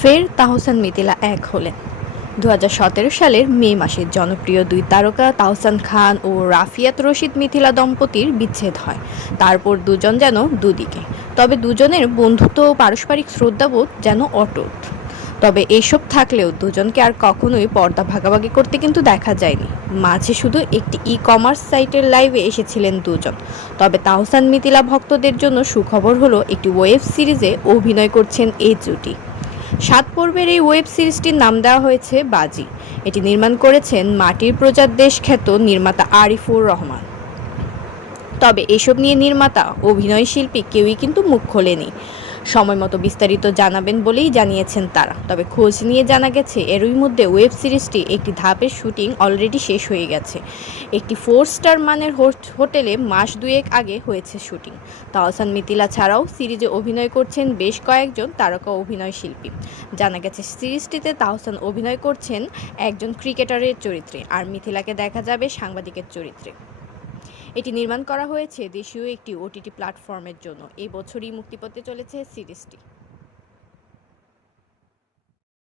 ফের তাহসান মিতিলা এক হলেন। দু হাজার সতেরো সালের মে মাসে জনপ্রিয় দুই তারকা তাহসান খান ও রাফিয়াত রশিদ মিথিলা দম্পতির বিচ্ছেদ হয়। তারপর দুজন যেন দুদিকে। তবে দুজনের বন্ধুত্ব ও পারস্পরিক শ্রদ্ধাবোধ যেন অটুট। তবে এসব থাকলেও দুজনকে আর কখনোই পর্দা ভাগাভাগি করতে কিন্তু দেখা যায়নি। মাঝে শুধু একটি ই কমার্স সাইটের লাইভে এসেছিলেন দুজন। তবে তাহসান মিতিলা ভক্তদের জন্য সুখবর হলো, একটি ওয়েব সিরিজে অভিনয় করছেন এই জুটি। সাত পর্বের এই ওয়েব সিরিজটির নাম দেওয়া হয়েছে বাজি। এটি নির্মাণ করেছেন মাটির প্রজার দেশ খ্যাত নির্মাতা আরিফুর রহমান। তবে এসব নিয়ে নির্মাতা অভিনয় শিল্পী কেউই কিন্তু মুখ খোলেনি। সময় মতো বিস্তারিত জানাবেন বলেই জানিয়েছেন তারা। তবে খোঁজ নিয়ে জানা গেছে, এরই মধ্যে ওয়েব সিরিজটি একটি ধাপের শুটিং অলরেডি শেষ হয়ে গেছে। একটি ফোর স্টার মানের হোট- হোটেলে মাস দুয়েক আগে হয়েছে শুটিং। তাহসান মিতিলা ছাড়াও সিরিজে অভিনয় করছেন বেশ কয়েকজন তারকা অভিনয় শিল্পী। জানা গেছে, সিরিজটিতে তাহসান অভিনয় করছেন একজন ক্রিকেটারের চরিত্রে। আর মিথিলাকে দেখা যাবে সাংবাদিকের চরিত্রে। এটি নির্মাণ করা হয়েছে দেশীয় একটি ওটিটি প্ল্যাটফর্মের জন্য। এই বছরই মুক্তি পেতে চলেছে সিরিজটি।